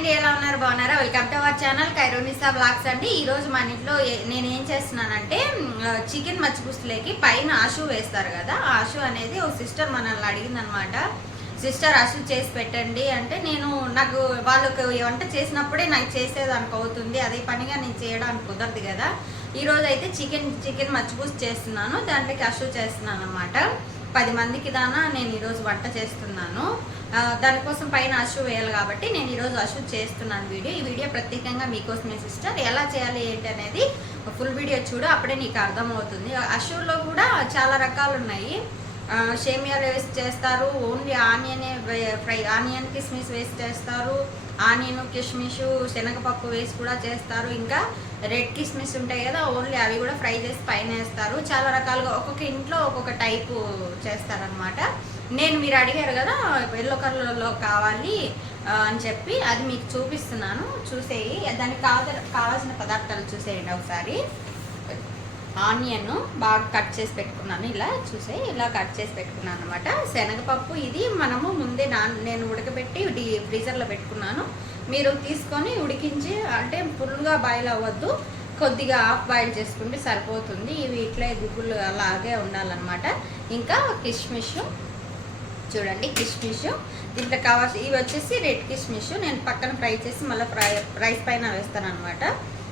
అండి ఎలా ఉన్నారు? బాగున్నారా? Welcome to our channel Khairunnisa blogs అండి. ఈరోజు మన ఇంట్లో ఏ- నేను ఏం చేస్తున్నానంటే చికెన్ మచ్చిపుస్తులేకి పైన ఆశు వేస్తారు కదా ఆ ఆశు అనేది ఒక సిస్టర్ మనల్ని అడిగిందనమాట. సిస్టర్ ఆశు చేసి పెట్టండి అంటే నేను నాకు వాళ్ళకు వంట చేసినప్పుడే నాకు చేసేదానికి అవుతుంది అదే పనిగా నేను చేయడానికి కుదరదు కదా. ఈరోజు అయితే చికెన్ చికెన్ మచ్చిపూసి చేస్తున్నాను దాంట్లోకి అశు చేస్తున్నాను అనమాట పది మందికి దానా నేను ఈరోజు వంట చేస్తున్నాను. దానికోసం పైన అశు వేయాలి కాబట్టి నేను ఈరోజు అశు చేస్తున్నాను వీడియో. ఈ వీడియో ప్రత్యేకంగా మీకోసమే సిస్టర్. ఎలా చేయాలి ఏంటి అనేది ఫుల్ వీడియో చూడు అప్పుడే నీకు అర్థమవుతుంది. అశువులో కూడా చాలా రకాలు ఉన్నాయి షేమియాలు వేసి చేస్తారు ఓన్లీ ఆనియన్ ఫ్రై ఆనియన్ కిస్మిస్ వేసి చేస్తారు ఆనియన్ కిస్మిస్ శనగపప్పు వేసి కూడా చేస్తారు ఇంకా రెడ్ కిస్మిస్ ఉంటాయి కదా ఓన్లీ అవి కూడా ఫ్రై చేసి పైన వేస్తారు. చాలా రకాలుగా ఒక్కొక్క ఇంట్లో ఒక్కొక్క టైపు చేస్తారనమాట నేను మీరు అడిగారు కదా ఎల్లో కలర్లో కావాలి అని చెప్పి అది మీకు చూపిస్తున్నాను. చూసేయి. దానికి కావాల్సిన పదార్థాలు చూసేయండి ఒకసారి. ఆనియన్ బాగా కట్ చేసి పెట్టుకున్నాను. ఇలా చూసే ఇలా కట్ చేసి పెట్టుకున్నాను అనమాట శనగపప్పు ఇది మనము ముందే నా నేను ఉడకబెట్టి డీ ఫ్రీజర్లో పెట్టుకున్నాను. మీరు తీసుకొని ఉడికించి అంటే ఫుల్గా బాయిల్ అవ్వద్దు. కొద్దిగా ఆఫ్ బాయిల్ చేసుకుంటే సరిపోతుంది. ఇవి ఇట్లే గుగ్గులు అలాగే ఉండాలన్నమాట. ఇంకా కిష్మిష్ చూడండి కిష్మిష్ దీంట్లో కావాల్సి ఇవి వచ్చేసి రెడ్ కిష్మిష్ నేను పక్కన ఫ్రై చేసి మళ్ళీ ఫ్రై రైస్ పైన వేస్తాను అనమాట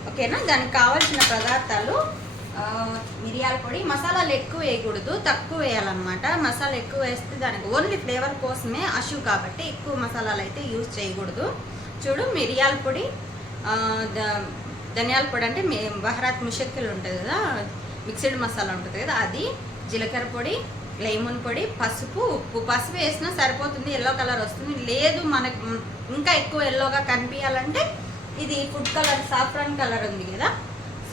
ఓకేనా? దానికి కావాల్సిన పదార్థాలు మిరియాల పొడి. మసాలాలు ఎక్కువ వేయకూడదు తక్కువ వేయాలన్నమాట. మసాలా ఎక్కువ వేస్తే దానికి ఓన్లీ ఫ్లేవర్ కోసమే అషు కాబట్టి ఎక్కువ మసాలాలు అయితే యూజ్ చేయకూడదు. చూడు మిరియాల పొడి ద- ధనియాల పొడి అంటే బహరాత్ ముషక్కిలు ఉంటుంది కదా మిక్స్డ్ మసాలా ఉంటుంది కదా అది. జీలకర్ర పొడి లెమన్ పొడి పసుపు ఉప్పు. పసుపు వేసినా సరిపోతుంది ఎల్లో కలర్ వస్తుంది. లేదు మనకు ఇంకా ఎక్కువ ఎల్లోగా కనిపించాలంటే ఇది ఫుడ్ కలర్ సాఫ్రాన్ కలర్ ఉంది కదా.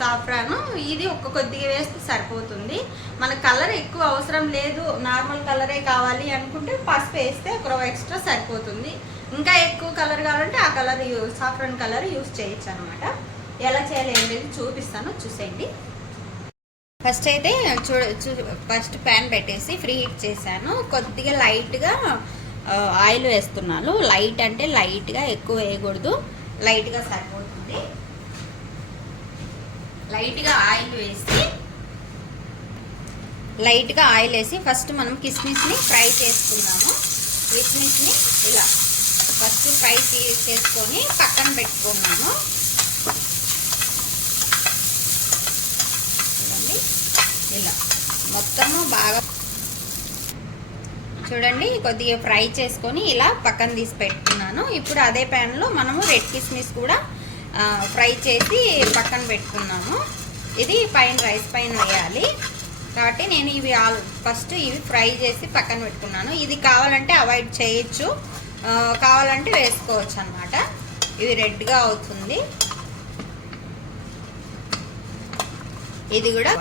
సాఫ్రాను. ఇది ఒక్క కొద్దిగా వేస్తే సరిపోతుంది. మన కలర్ ఎక్కువ అవసరం లేదు. నార్మల్ కలరే కావాలి అనుకుంటే పసుపు వేస్తే ఒక ఎక్స్ట్రా సరిపోతుంది. ఇంకా ఎక్కువ కలర్ కావాలంటే ఆ కలర్ సాఫ్రాన్ కలర్ యూస్ చేయొచ్చు అనమాట ఎలా చేయాలి ఏంటి చూపిస్తాను. చూసేయండి. ఫస్ట్ అయితే చూడ చూ ఫస్ట్ ప్యాన్ పెట్టేసి ఫ్రీ హీట్ చేశాను. కొద్దిగా లైట్గా ఆయిల్ వేస్తున్నాను. లైట్ అంటే లైట్గా ఎక్కువ వేయకూడదు. లైట్గా సరిపోతుంది. లైట్గా ఆయిల్ వేసి లైట్గా ఆయిల్ వేసి ఫస్ట్ మనం కిస్మిస్ని ఫ్రై చేసుకున్నాము కిస్మిస్ని ఇలా ఫస్ట్ ఫ్రై చేసుకొని పక్కన పెట్టుకున్నాము. చూడండి. ఇలా మొత్తము బాగా చూడండి కొద్దిగా ఫ్రై చేసుకొని ఇలా పక్కన తీసి పెట్టుకున్నాను. ఇప్పుడు అదే ప్యాన్లో మనము రెడ్ కిస్మిస్ కూడా ఫ్రై చేసి పక్కన పెట్టుకున్నాము. ఇది పైన రైస్ పైన వేయాలి. కాబట్టి నేను ఇవి ఆల్ ఫస్ట్ ఇవి ఫ్రై చేసి పక్కన పెట్టుకున్నాను. ఇది కావాలంటే అవాయిడ్ చేయొచ్చు. కావాలంటే వేసుకోవచ్చు అనమాట ఇవి రెడ్గా అవుతుంది. ఇది కూడా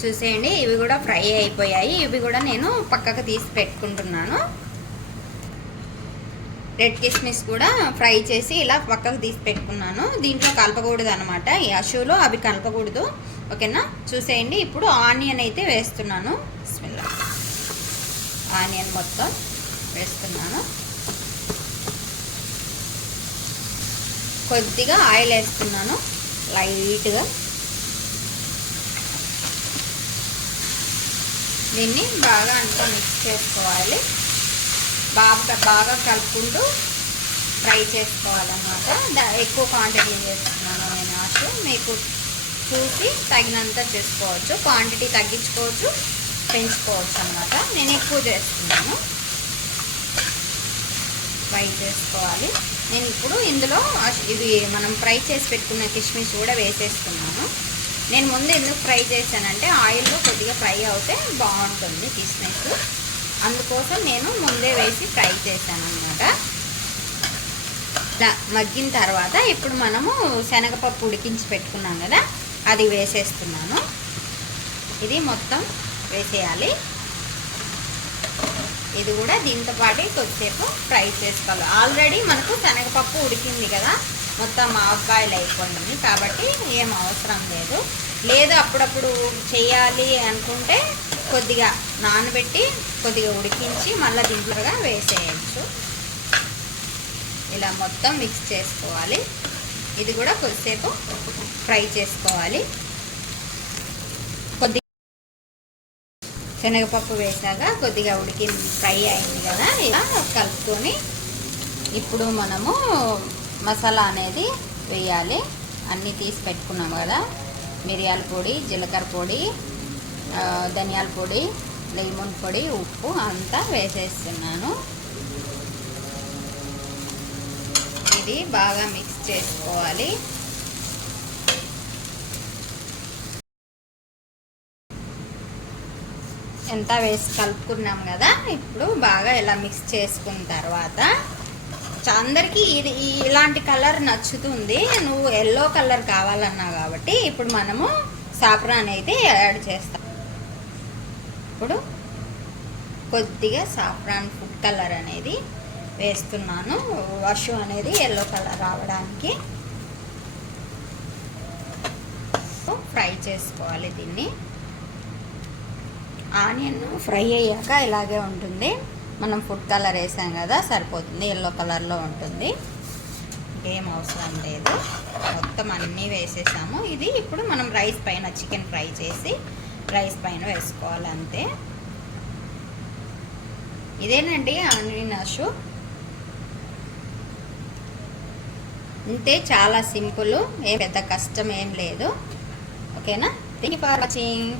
చూసేయండి ఇవి కూడా ఫ్రై అయిపోయాయి. ఇవి కూడా నేను పక్కకు తీసి పెట్టుకుంటున్నాను. రెడ్ కిస్మిస్ కూడా ఫ్రై చేసి ఇలా పక్కకు తీసి పెట్టుకున్నాను. దీంట్లో కలపకూడదు అనమాట ఈ అషులో అవి కలపకూడదు. ఓకేనా? చూసేయండి. ఇప్పుడు ఆనియన్ అయితే వేస్తున్నాను. బిస్మిల్లా ఆనియన్ మొత్తం వేస్తున్నాను. కొద్దిగా ఆయిల్ వేస్తున్నాను. లైట్గా. దీన్ని బాగా అంతా మిక్స్ చేసుకోవాలి. బాగా బాగా కలుపుకుంటూ ఫ్రై చేసుకోవాలన్నమాట. ఎక్కువ క్వాంటిటీ చేస్తున్నాను నేను ఆశ మీకు చూసి తగినంత చేసుకోవచ్చు. క్వాంటిటీ తగ్గించుకోవచ్చు పెంచుకోవచ్చు అన్నమాట. నేను ఎక్కువ చేస్తున్నాను. ఫ్రై చేసుకోవాలి. నేను ఇప్పుడు ఇందులో ఇవి మనం ఫ్రై చేసి పెట్టుకున్న కిష్మిష్ కూడా వేసేస్తున్నాను. నేను ముందు ఎందుకు ఫ్రై చేశానంటే ఆయిల్లో కొద్దిగా ఫ్రై అవుతే బాగుంటుంది కిస్మిస్. అందుకోసం నేను ముందే వేసి ఫ్రై చేశాను అనమాట మగ్గిన తర్వాత ఇప్పుడు మనము శనగపప్పు ఉడికించి పెట్టుకున్నాం కదా అది వేసేస్తున్నాను. ఇది మొత్తం వేసేయాలి. ఇది కూడా దీంతో పాటు కొద్దిసేపు ఫ్రై చేసుకోవాలి. ఆల్రెడీ మనకు శనగపప్పు ఉడికింది కదా మొత్తం హాఫ్ బాయిల్ అయిపోయింది కాబట్టి ఏం అవసరం లేదు. లేదు అప్పుడప్పుడు చేయాలి అనుకుంటే కొద్దిగా నానబెట్టి కొద్దిగా ఉడికించి మళ్ళీ దింపులుగా వేసేయచ్చు. ఇలా మొత్తం మిక్స్ చేసుకోవాలి. ఇది కూడా కొద్దిసేపు ఫ్రై చేసుకోవాలి. కొద్ది శనగపప్పు వేసాక కొద్దిగా ఉడికి ఫ్రై అయింది కదా ఇలా కలుపుకొని ఇప్పుడు మనము మసాలా అనేది వేయాలి. అన్నీ తీసి పెట్టుకున్నాం కదా. మిరియాల పొడి జీలకర్ర పొడి ధనియాల పొడి లెమన్ పొడి ఉప్పు అంతా వేసేస్తున్నాను. ఇది బాగా మిక్స్ చేసుకోవాలి. ఎంత వేసి కలుపుకున్నాం కదా ఇప్పుడు బాగా ఇలా మిక్స్ చేసుకున్న తర్వాత అందరికీ ఇది ఇలాంటి కలర్ నచ్చుతుంది. నువ్వు ఎల్లో కలర్ కావాలన్నావు కాబట్టి ఇప్పుడు మనము సాఫ్రాన్ అయితే యాడ్ చేస్తాం. ఇప్పుడు కొద్దిగా సాఫ్రాన్ ఫుడ్ కలర్ అనేది వేస్తున్నాను. వర్షం అనేది ఎల్లో కలర్ రావడానికి. ఫ్రై చేసుకోవాలి దీన్ని. ఆనియన్ ఫ్రై అయ్యాక ఇలాగే ఉంటుంది. మనం ఫుడ్ కలర్ వేసాం కదా సరిపోతుంది. ఎల్లో కలర్లో ఉంటుంది. ఏం అవసరం లేదు. మొత్తం అన్నీ వేసేసాము. ఇది ఇప్పుడు మనం రైస్ పైన చికెన్ ఫ్రై చేసి రైస్ పైన వేసుకోవాలి అంతే. ఇదేనండి ఆనియన్ అంతే చాలా సింపుల్ ఏం పెద్ద కష్టం ఏం లేదు. ఓకేనా? Thank you for watching